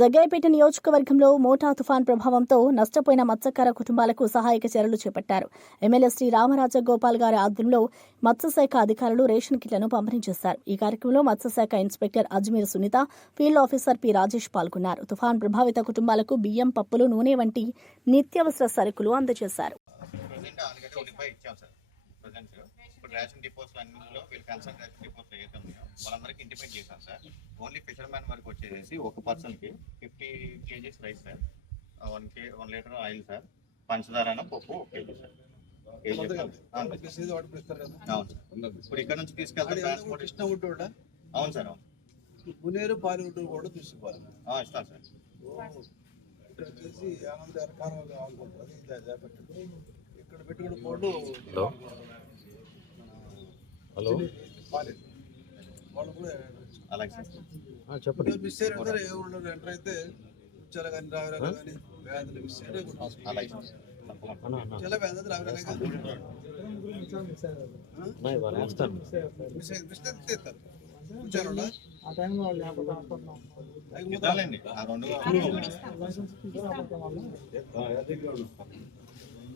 జగ్గాయపేట నియోజకవర్గంలో మోటా తుఫాన్ ప్రభావంతో నష్టపోయిన మత్స్యకార కుటుంబాలకు సహాయక చర్యలు చేపట్టారు. ఎమ్మెల్యే శ్రీ రామరాజ గోపాల్ గారి ఆధ్వర్యంలో మత్స్యశాఖ అధికారులు రేషన్ కిట్లను పంపిణీ చేశారు. ఈ కార్యక్రమంలో మత్స్యశాఖ inspector Ajmeer Sunitha field officer P Rajesh పాల్గొన్నారు. తుఫాన్ ప్రభావిత కుటుంబాలకు బియ్యం పప్పులు నూనె వంటి నిత్యావసర సరుకులు అందజేశారు. ఇప్పుడు రేషన్ డిపోస్ అన్నింటిలో వీళ్ళు కన్సల్ట్ రేషన్ డిపోస్ ఏదైతే ఉన్నాయో వాళ్ళందరికీ ఇంటిమేట్ చేశాం సార్. ఓన్లీ ఫిషర్ మ్యాన్ వరకు వచ్చేసి ఒక పర్సన్కి fifty kgs rice sir. One K one litre oil sir. పంచదార పప్పు ఒక కేజీ సార్. ఇప్పుడు ఇక్కడ నుంచి తీసుకెళ్తాం అది ట్రాన్స్పోర్ట్ కృష్ణ గుడ్డ కూడా అవును సార్ అవును. మునేరు పాలిగుడ్డు కూడా తీసుకోవాలి ఆ, ఇస్తాను సార్. ఇక్కడ వచ్చేసి ఆనంద ఇక్కడ పెట్టుకున్న బోర్డు హలో? పాలి. వాళ్ళు కూడా చెప్పండి. ఏ ఊళ్ళో ఎంటర్ అయితే చాలా కానీ కానీ వ్యాధులు మిస్ అయ్యారు అలాగే సార్. తప్పకుండా. అన్న అన్న. చాలా వ్యాధులు రావిరాగా కానీ వేస్తాను. తీస్తారు. ఆ టైంలో వాళ్ళు లేకపోతే హాస్పిటల్లో ఇద్దాంలేండి. ఆ రెండు